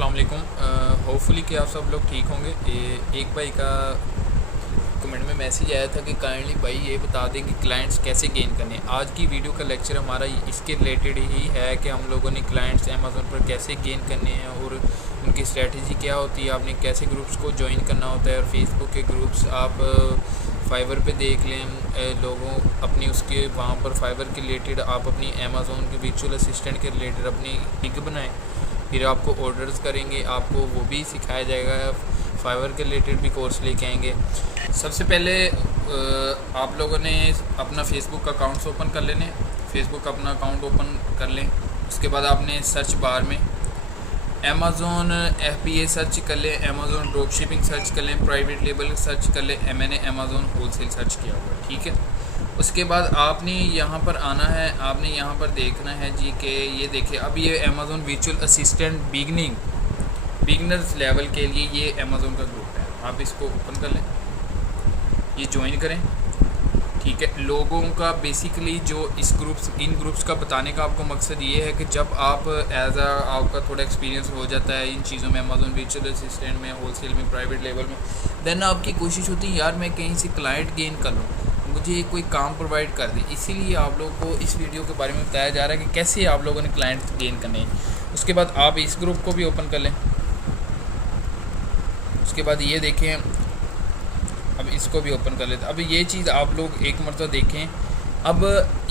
अस्सलाम वालेकुम। होपफुली कि आप सब लोग ठीक होंगे। एक भाई का कमेंट में मैसेज आया था कि काइंडली भाई ये बता दें कि क्लाइंट्स कैसे गेन करने हैं। आज की वीडियो का लेक्चर हमारा इसके रिलेटेड ही है कि हम लोगों ने क्लाइंट्स अमेज़न पर कैसे गेन करने हैं और उनकी स्ट्रेटजी क्या होती है, आपने कैसे ग्रुप्स को ज्वाइन करना होता है। और फेसबुक के ग्रुप्स आप फाइवर पे देख लें, लोगों अपनी उसके वहाँ पर फाइवर के रिलेटेड आप अपनी अमेज़न के वर्चुअल असिस्टेंट के रिलेटेड अपनी लिंक बनाएं, फिर आपको ऑर्डर्स करेंगे, आपको वो भी सिखाया जाएगा। फाइवर के रिलेटेड भी कोर्स लेके आएंगे। सबसे पहले आप लोगों ने अपना फेसबुक अकाउंट्स ओपन कर लेने, फेसबुक अपना अकाउंट ओपन कर लें। उसके बाद आपने सर्च बार में अमेज़न FBA सर्च कर लें, अमेज़न ड्रॉप शिपिंग सर्च कर लें, प्राइवेट लेबल सर्च कर लें, मैंने अमेज़न होलसेल सर्च किया हुआ है, ठीक है। उसके बाद आपने यहाँ पर आना है, आपने यहाँ पर देखना है जी कि ये देखिए अब ये Amazon virtual assistant beginners level के लिए ये अमेज़न का ग्रुप है। आप इसको ओपन कर लें, ये ज्वाइन करें, ठीक है। लोगों का बेसिकली जो इन ग्रुप्स का बताने का आपको मकसद ये है कि जब आप आपका थोड़ा एक्सपीरियंस हो जाता है इन चीज़ों में, अमेज़न वर्चुअल असिस्टेंट में, होलसेल में, प्राइवेट लेवल में, देन आपकी कोशिश होती है यार मैं कहीं से क्लाइंट गेन कर लूँ, मुझे कोई काम प्रोवाइड कर दे। इसीलिए आप लोगों को इस वीडियो के बारे में बताया जा रहा है कि कैसे आप लोगों ने क्लाइंट गेन करने हैं। उसके बाद आप इस ग्रुप को भी ओपन कर लें। उसके बाद ये देखें, अब इसको भी ओपन कर लेते। अब ये चीज़ आप लोग एक मरतबा देखें। अब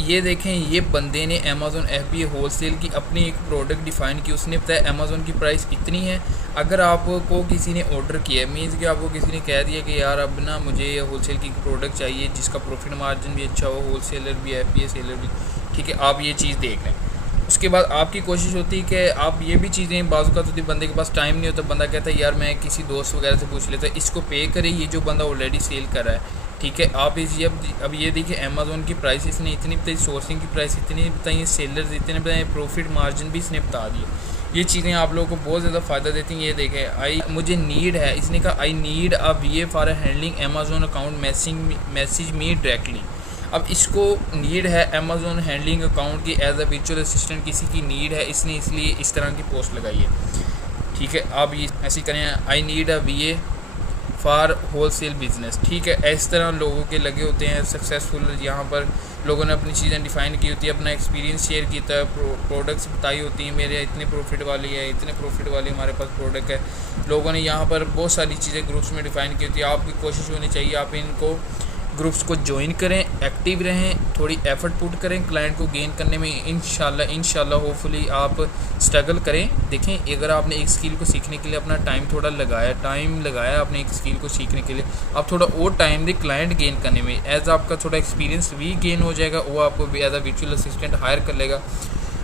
ये देखें, ये बंदे ने अमेज़न FBA होलसेल की अपनी एक प्रोडक्ट डिफ़ाइन की। उसने बताया अमेज़न की प्राइस इतनी है। अगर आपको किसी ने ऑर्डर किया है, मीन्स कि आपको किसी ने कह दिया कि यार अब ना मुझे होलसेल की प्रोडक्ट चाहिए जिसका प्रॉफिट मार्जिन भी अच्छा हो, होलसेलर भी FBA सेलर भी, ठीक है, आप ये चीज़ देख लें। उसके बाद आपकी कोशिश होती है कि आप ये भी चीज़ें, बाज़ का तो बंदे के पास टाइम नहीं होता, बंदा कहता है यार मैं किसी दोस्त वगैरह से पूछ लेता है, इसको पे करे ये जो बंदा ऑलरेडी सेल कर रहा है, ठीक है। आप इस अब ये देखिए अमेज़न की प्राइस इसने इतनी बताई, सोर्सिंग की प्राइस इतनी बताई, सेलर्स इतने बताए, प्रॉफिट मार्जिन भी इसने बता दिए। ये चीज़ें आप लोगों को बहुत ज़्यादा फ़ायदा देती हैं। ये देखें, मुझे नीड है, इसने कहा I need a VA for handling Amazon account message me directly. अब इसको नीड है अमेज़न हैंडलिंग अकाउंट की एज अ वर्चुअल असिस्टेंट, किसी की नीड है, इसने इसलिए इस तरह की पोस्ट लगाई है, ठीक है। आप ये ऐसे करें, I need a VA for wholesale business, ठीक है। इस तरह लोगों के लगे होते हैं सक्सेसफुल। यहाँ पर लोगों ने अपनी चीज़ें डिफ़ाइन की होती है, अपना एक्सपीरियंस शेयर किया है, प्रोडक्ट्स बताई होती हैं, मेरे इतने प्रॉफिट वाली है, इतने प्रॉफिट वाली हमारे पास प्रोडक्ट है। लोगों ने यहाँ पर बहुत सारी चीज़ें ग्रुप्स में डिफ़ाइन की होती है। आपकी कोशिश होनी चाहिए आप इनको ग्रुप्स को ज्वाइन करें, एक्टिव रहें, थोड़ी एफर्ट पुट करें क्लाइंट को गेन करने में। इंशाल्लाह होपफुली आप स्ट्रगल करें। देखें, अगर आपने एक स्किल को सीखने के लिए अपना टाइम थोड़ा लगाया आपने एक स्किल को सीखने के लिए, आप थोड़ा और टाइम दें क्लाइंट गेन करने में। एज आपका थोड़ा एक्सपीरियंस भी गेन हो जाएगा, वो आपको as a virtual assistant hire कर लेगा।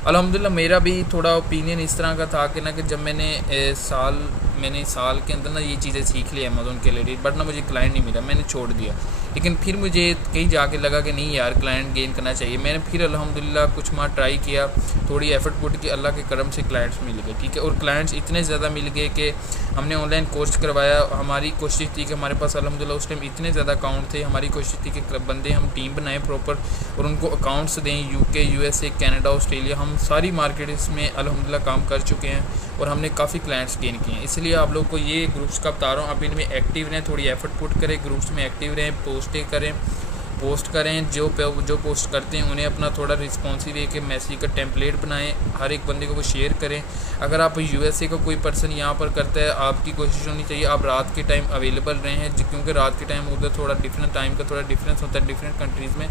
अल्हम्दुलिल्लाह मेरा भी थोड़ा ओपिनियन इस तरह का था कि ना कि जब मैंने साल के अंदर ना ये चीज़ें सीख ली अमेज़न के रिलेटेड, बट ना मुझे क्लाइंट नहीं मिला, मैंने छोड़ दिया। लेकिन फिर मुझे कहीं जाके लगा कि नहीं यार क्लाइंट गेन करना चाहिए। मैंने फिर अल्हम्दुलिल्लाह कुछ माह ट्राई किया, थोड़ी एफर्ट पुट की, अल्लाह के करम से क्लाइंट्स मिल गए, ठीक है। और क्लाइंट्स इतने ज़्यादा मिल गए कि हमने ऑनलाइन कोर्स करवाया। हमारी कोशिश थी कि हमारे पास अल्हम्दुलिल्लाह उस टाइम इतने ज़्यादा अकाउंट थे, हमारी कोशिश थी कि बंदे हम टीम बनाएं प्रॉपर और उनको अकाउंट्स दें। UK, USA, कनाडा, ऑस्ट्रेलिया, हम सारी मार्केट्स में अल्हम्दुलिल्लाह काम कर चुके हैं और हमने काफ़ी क्लाइंट्स गेन किए हैं। इसलिए आप लोग को ये ग्रुप्स का बता रहा हूँ, आप इनमें एक्टिव रहें, थोड़ी एफर्ट पुट करें, ग्रुप्स में एक्टिव रहें, पोस्ट करें। जो पोस्ट करते हैं उन्हें अपना थोड़ा रिस्पॉन्सिव एक मैसेज का टेम्पलेट बनाएं, हर एक बंदे को वो शेयर करें। अगर आप USA का कोई पर्सन यहाँ पर करता है, आपकी कोशिश होनी चाहिए आप रात के टाइम अवेलेबल रहें हैं, क्योंकि रात के टाइम उधर थोड़ा डिफरेंट टाइम का थोड़ा डिफरेंस होता है डिफरेंट कंट्रीज़ में।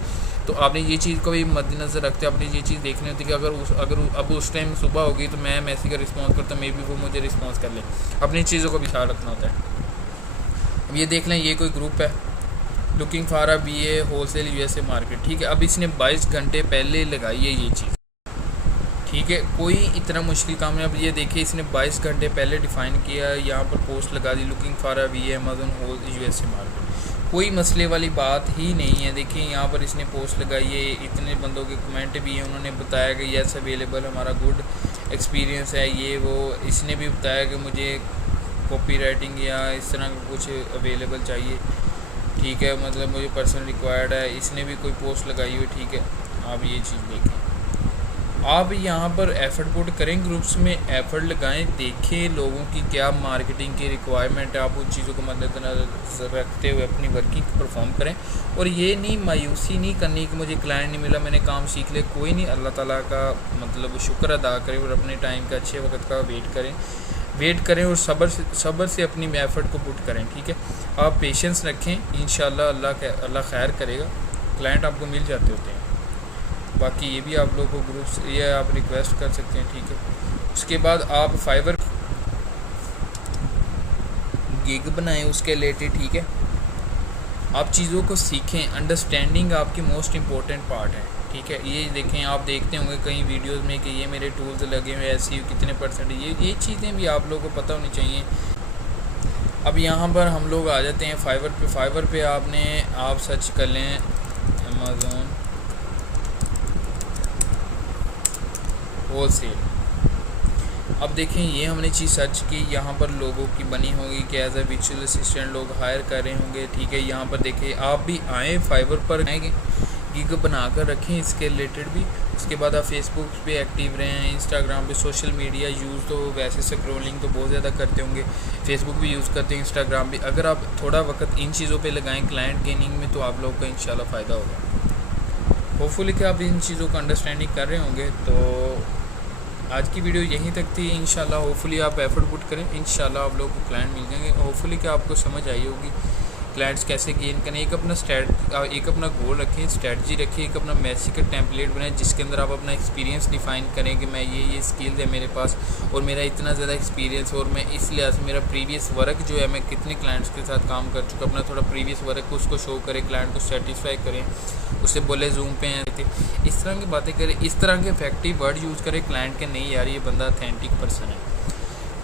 तो आपने ये चीज़ को भी मद्देनज़र रखते आपने ये चीज़ देखनी होती है कि अगर अब उस टाइम सुबह होगी तो मैं मैसेज का रिस्पॉन्स करता, मे भी वो मुझे रिस्पॉन्स कर ले। अपनी चीज़ों को भी ख्याल रखना होता है। अब ये देख लें, ये कोई ग्रुप है, looking for a VA wholesale USA market, ठीक है। अब इसने 22 घंटे पहले लगाई है ये चीज़, ठीक है। कोई इतना मुश्किल काम है। अब ये देखिए, इसने 22 घंटे पहले डिफ़ाइन किया, यहाँ पर पोस्ट लगा दी, looking for a VA Amazon USA market. कोई मसले वाली बात ही नहीं है। देखिए यहाँ पर इसने पोस्ट लगाई है, इतने बंदों के कमेंट भी हैं, उन्होंने बताया कि यस अवेलेबल, हमारा गुड एक्सपीरियंस है, ये वो। इसने भी बताया कि मुझे कॉपी राइटिंग या इस तरह का कुछ अवेलेबल चाहिए, ठीक है, मतलब मुझे पर्सनल रिक्वायर्ड है। इसने भी कोई पोस्ट लगाई हुई, ठीक है। आप ये चीज़ देखें, आप यहाँ पर एफर्ट पुट करें, ग्रुप्स में एफर्ट लगाएं, देखें लोगों की क्या मार्केटिंग की रिक्वायरमेंट है, आप उन चीज़ों को मद्देनज़र रखते हुए अपनी वर्किंग परफॉर्म करें। और ये नहीं मायूसी नहीं करनी कि मुझे क्लाइंट नहीं मिला, मैंने काम सीख लिया, कोई नहीं, अल्लाह ताला का मतलब शुक्र अदा करें और अपने टाइम का अच्छे वक्त का वेट करें और सब्र से अपनी एफ़र्ट को पुट करें। ठीक है, आप पेशेंस रखें, इंशाल्लाह अल्लाह खैर करेगा, क्लाइंट आपको मिल जाते होते हैं। बाकी ये भी आप लोगों को ग्रुप्स ये आप रिक्वेस्ट कर सकते हैं। ठीक है, उसके बाद आप फाइवर गिग बनाएं उसके रिलेटेड। ठीक है, आप चीज़ों को सीखें, अंडरस्टैंडिंग आपकी मोस्ट इम्पोर्टेंट पार्ट है। ठीक है, ये देखें, आप देखते होंगे कई वीडियोस में कि ये मेरे टूल्स लगे हुए ऐसी कितने परसेंट, ये चीज़ें भी आप लोगों को पता होनी चाहिए। अब यहाँ पर हम लोग आ जाते हैं फाइवर पे आप सर्च कर लें अमेज़न होलसेल। अब देखें, ये हमने चीज़ सर्च की, यहाँ पर लोगों की बनी होगी कि एज ए विचुअल असिस्टेंट लोग हायर कर रहे होंगे। ठीक है, यहाँ पर देखें, आप भी आएँ फाइवर पर आएँगे, गिग बना कर रखें इसके रिलेटेड भी। उसके बाद आप फेसबुक पे एक्टिव रहें, इंस्टाग्राम पे, सोशल मीडिया यूज़ तो वैसे स्क्रॉलिंग तो बहुत ज़्यादा करते होंगे, फेसबुक भी यूज़ करते हैं, इंस्टाग्राम भी। अगर आप थोड़ा वक्त इन चीज़ों पे लगाएं क्लाइंट गेनिंग में, तो आप लोगों का इंशाल्लाह फ़ायदा होगा। होपफुली कि आप इन चीज़ों का अंडरस्टैंडिंग कर रहे होंगे। तो आज की वीडियो यहीं तक थी। इंशाल्लाह होपफुली आप एफर्ट पुट करें, इंशाल्लाह आप लोगों को क्लाइंट मिल जाएंगे। होपफुली कि आपको समझ आई होगी क्लाइंट्स कैसे गेन करें। एक अपना गोल रखें, स्ट्रेटजी रखें, एक अपना मैसेज का टेम्पलेट बनाएं जिसके अंदर आप अपना एक्सपीरियंस डिफ़ाइन करें कि मैं ये स्किल्स है मेरे पास और मेरा इतना ज़्यादा एक्सपीरियंस, और मैं इस लिहाज से मेरा प्रीवियस वर्क जो है, मैं कितने क्लाइंट्स के साथ काम कर चुका, अपना थोड़ा प्रीवियस वर्क को उसको शो करें, क्लाइंट को सेटिस्फाई करें, उससे बोले जूम पे हैं, इस तरह की बातें करें, इस तरह के इफेक्टिव वर्ड यूज़ करें क्लाइंट के, नहीं यार ये बंदा ऑथेंटिक पर्सन है।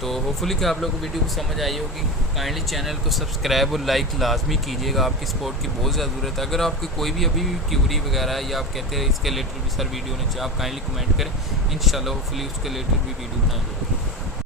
तो होपफुली कि आप लोगों को वीडियो को समझ आई होगी। काइंडली चैनल को सब्सक्राइब और लाइक लाजमी कीजिएगा, आपकी सपोर्ट की बहुत ज़्यादा ज़रूरत है। अगर आपकी कोई भी अभी क्यूरी वगैरह है या आप कहते हैं इसके रिलेटेड भी सर वीडियो होने चाहिए, आप काइंडली कमेंट करें, इंशाल्लाह होपफुली उसके रिलेटेड भी वीडियो बनाएंगे।